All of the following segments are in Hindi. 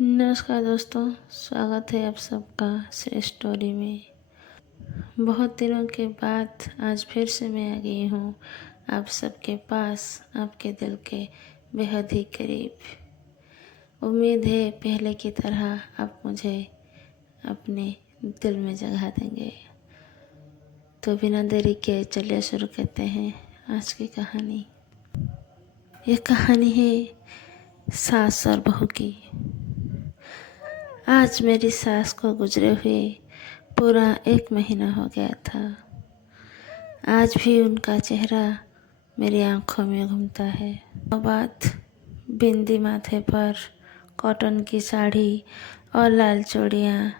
नमस्कार दोस्तों, स्वागत है आप सबका श्रेष्ठ स्टोरी में। बहुत दिनों के बाद आज फिर से मैं आ गई हूँ आप सबके पास, आपके दिल के बेहद ही करीब। उम्मीद है पहले की तरह आप मुझे अपने दिल में जगह देंगे। तो बिना देरी के चलिए शुरू करते हैं आज की कहानी। यह कहानी है सास और बहू की। आज मेरी सास को गुजरे हुए पूरा 1 महीना हो गया था। आज भी उनका चेहरा मेरी आंखों में घूमता है। बाद बिंदी माथे पर, कॉटन की साड़ी और लाल चूड़ियाँ,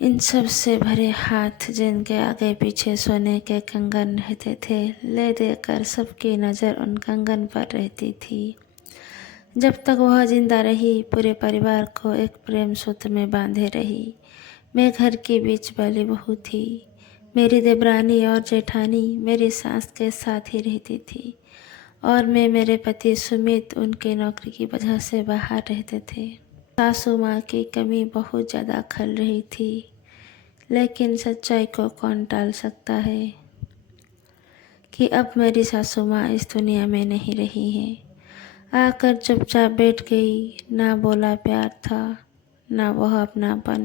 इन सब से भरे हाथ जिनके आगे पीछे सोने के कंगन रहते थे, ले देकर सबकी नज़र उन कंगन पर रहती थी। जब तक वह जिंदा रही, पूरे परिवार को एक प्रेम सूत्र में बांधे रही। मैं घर के बीच वाली बहू थी। मेरी देवरानी और जेठानी मेरी सास के साथ ही रहती थी और मैं मेरे पति सुमित उनकी नौकरी की वजह से बाहर रहते थे। सासू माँ की कमी बहुत ज़्यादा खल रही थी, लेकिन सच्चाई को कौन टाल सकता है कि अब मेरी सासू माँ इस दुनिया में नहीं रही है। आकर चुपचाप बैठ गई, ना बोला प्यार था, ना वह अपनापन।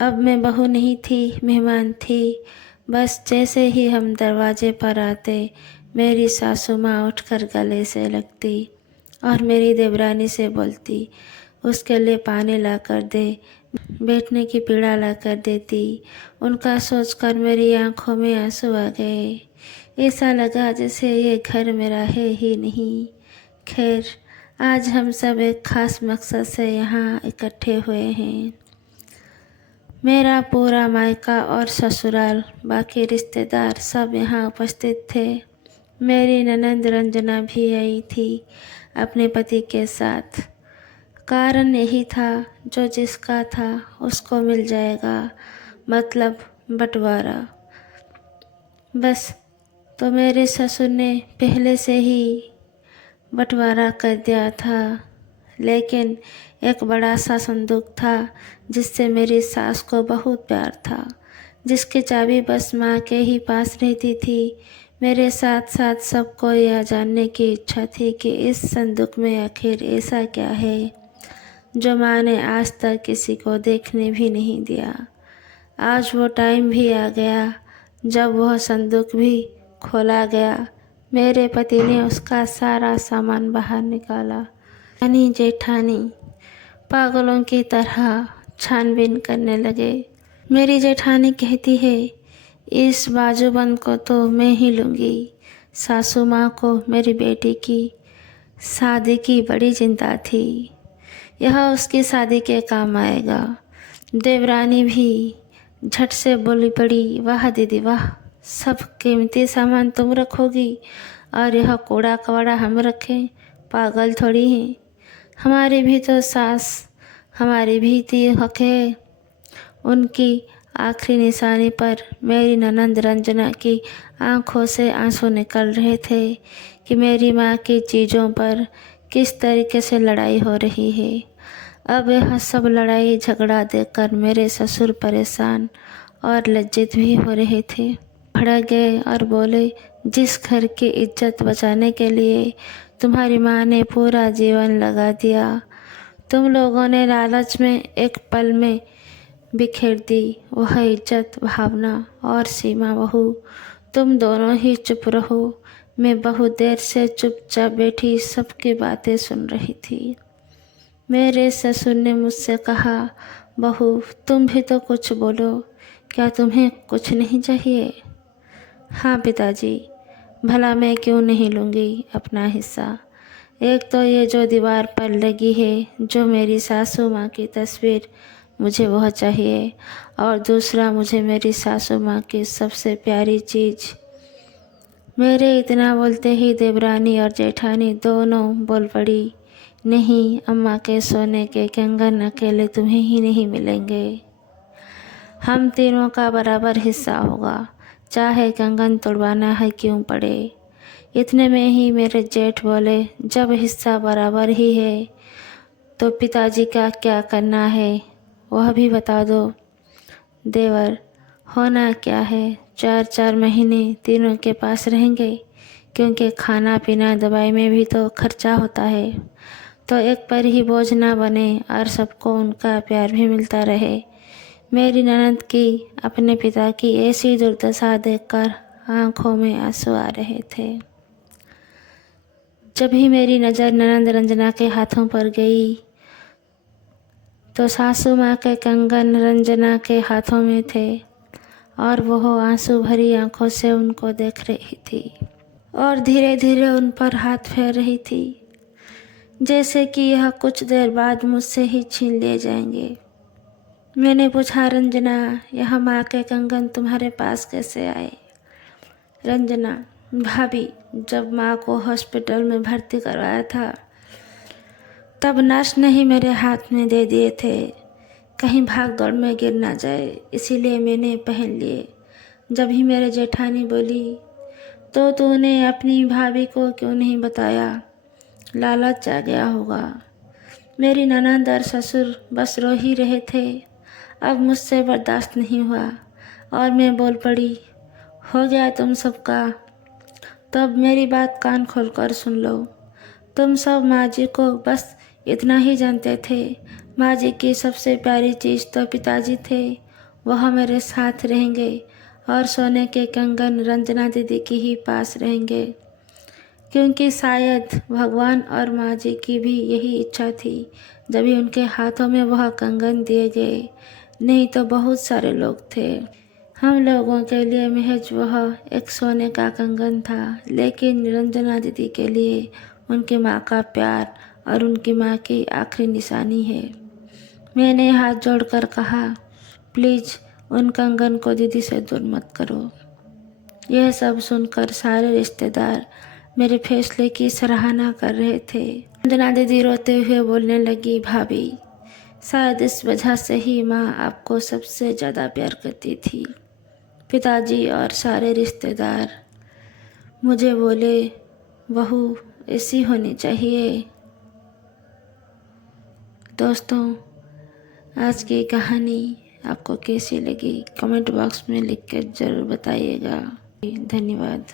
अब मैं बहू नहीं थी, मेहमान थी। बस जैसे ही हम दरवाजे पर आते, मेरी सासू माँ उठकर गले से लगती और मेरी देवरानी से बोलती, उसके लिए पानी ला कर दे, बैठने की पीड़ा ला कर देती। उनका सोचकर मेरी आंखों में आंसू आ गए। ऐसा लगा जैसे ये घर मेरा है ही नहीं। खैर, आज हम सब एक खास मकसद से यहाँ इकट्ठे हुए हैं। मेरा पूरा मायका और ससुराल, बाकी रिश्तेदार सब यहाँ उपस्थित थे। मेरी ननंद रंजना भी आई थी अपने पति के साथ। कारण यही था, जो जिसका था उसको मिल जाएगा, मतलब बंटवारा। बस तो मेरे ससुर ने पहले से ही बंटवारा कर दिया था, लेकिन एक बड़ा सा संदूक था जिससे मेरी सास को बहुत प्यार था, जिसकी चाबी बस माँ के ही पास रहती थी। मेरे साथ साथ सबको यह जानने की इच्छा थी कि इस संदूक में आखिर ऐसा क्या है जो माँ ने आज तक किसी को देखने भी नहीं दिया। आज वो टाइम भी आ गया जब वह संदूक भी खोला गया। मेरे पति ने उसका सारा सामान बाहर निकाला। रानी जेठानी पागलों की तरह छानबीन करने लगे। मेरी जेठानी कहती है, इस बाजूबंद को तो मैं ही लूँगी। सासू माँ को मेरी बेटी की शादी की बड़ी चिंता थी, यह उसकी शादी के काम आएगा। देवरानी भी झट से बोली पड़ी, वाह दीदी वाह, सब कीमती सामान तुम रखोगी और यह कूड़ा कबाड़ा हम रखें? पागल थोड़ी हैं। हमारी भी तो सास, हमारी भी थी हक है। उनकी आखिरी निशानी पर मेरी ननंद रंजना की आंखों से आंसू निकल रहे थे कि मेरी माँ की चीज़ों पर किस तरीके से लड़ाई हो रही है। अब यह सब लड़ाई झगड़ा देखकर मेरे ससुर परेशान और लज्जित भी हो रहे थे। भड़क गए और बोले, जिस घर की इज्जत बचाने के लिए तुम्हारी माँ ने पूरा जीवन लगा दिया, तुम लोगों ने लालच में एक पल में बिखेर दी वह इज्जत, भावना और सीमा। बहू, तुम दोनों ही चुप रहो। मैं बहुत देर से चुपचाप बैठी सबकी बातें सुन रही थी। मेरे ससुर ने मुझसे कहा, बहू तुम भी तो कुछ बोलो, क्या तुम्हें कुछ नहीं चाहिए? हाँ पिताजी, भला मैं क्यों नहीं लूँगी अपना हिस्सा। एक तो ये जो दीवार पर लगी है, जो मेरी सासू माँ की तस्वीर, मुझे वह चाहिए। और दूसरा, मुझे मेरी सासू माँ की सबसे प्यारी चीज़। मेरे इतना बोलते ही देवरानी और जेठानी दोनों बोल पड़ी, नहीं, अम्मा के सोने के कंगन अकेले तुम्हें ही नहीं मिलेंगे, हम तीनों का बराबर हिस्सा होगा, चाहे कंगन तोड़वाना है क्यों पड़े। इतने में ही मेरे जेठ बोले, जब हिस्सा बराबर ही है तो पिताजी का क्या करना है वह भी बता दो। देवर, होना क्या है, 4-4 महीने तीनों के पास रहेंगे, क्योंकि खाना पीना दवाई में भी तो खर्चा होता है, तो एक पर ही बोझ ना बने और सबको उनका प्यार भी मिलता रहे। मेरी ननद की अपने पिता की ऐसी दुर्दशा देखकर आंखों में आंसू आ रहे थे। जब ही मेरी नज़र ननद रंजना के हाथों पर गई तो सासू माँ के कंगन रंजना के हाथों में थे और वह आंसू भरी आंखों से उनको देख रही थी और धीरे धीरे उन पर हाथ फेर रही थी, जैसे कि यह कुछ देर बाद मुझसे ही छीन लिए जाएंगे। मैंने पूछा, रंजना, यह माँ के कंगन तुम्हारे पास कैसे आए? रंजना, भाभी, जब माँ को हॉस्पिटल में भर्ती करवाया था तब नर्स ने ही मेरे हाथ में दे दिए थे, कहीं भाग दौड़ में गिर ना जाए, इसीलिए मैंने पहन लिए। जब ही मेरे जेठानी बोली, तो तूने अपनी भाभी को क्यों नहीं बताया? लालच आ गया होगा। मेरी ननद और ससुर बस रो ही रहे थे। अब मुझसे बर्दाश्त नहीं हुआ और मैं बोल पड़ी, हो गया तुम सबका, तो अब मेरी बात कान खोलकर सुन लो। तुम सब माँ जी को बस इतना ही जानते थे। माँ जी की सबसे प्यारी चीज़ तो पिताजी थे, वह मेरे साथ रहेंगे और सोने के कंगन रंजना दीदी की ही पास रहेंगे, क्योंकि शायद भगवान और माँ जी की भी यही इच्छा थी जब भी उनके हाथों में वह कंगन दिए गए। नहीं तो बहुत सारे लोग थे, हम लोगों के लिए महज वह एक सोने का कंगन था, लेकिन रंजना दीदी के लिए उनकी माँ का प्यार और उनकी माँ की आखिरी निशानी है। मैंने हाथ जोड़कर कहा, प्लीज़ उन कंगन को दीदी से दूर मत करो। यह सब सुनकर सारे रिश्तेदार मेरे फैसले की सराहना कर रहे थे। रंजना दीदी रोते हुए बोलने लगी, भाभी, शायद इस वजह से ही माँ आपको सबसे ज़्यादा प्यार करती थी। पिताजी और सारे रिश्तेदार मुझे बोले, बहू ऐसी होनी चाहिए। दोस्तों, आज की कहानी आपको कैसी लगी कमेंट बॉक्स में लिख कर ज़रूर बताइएगा। धन्यवाद।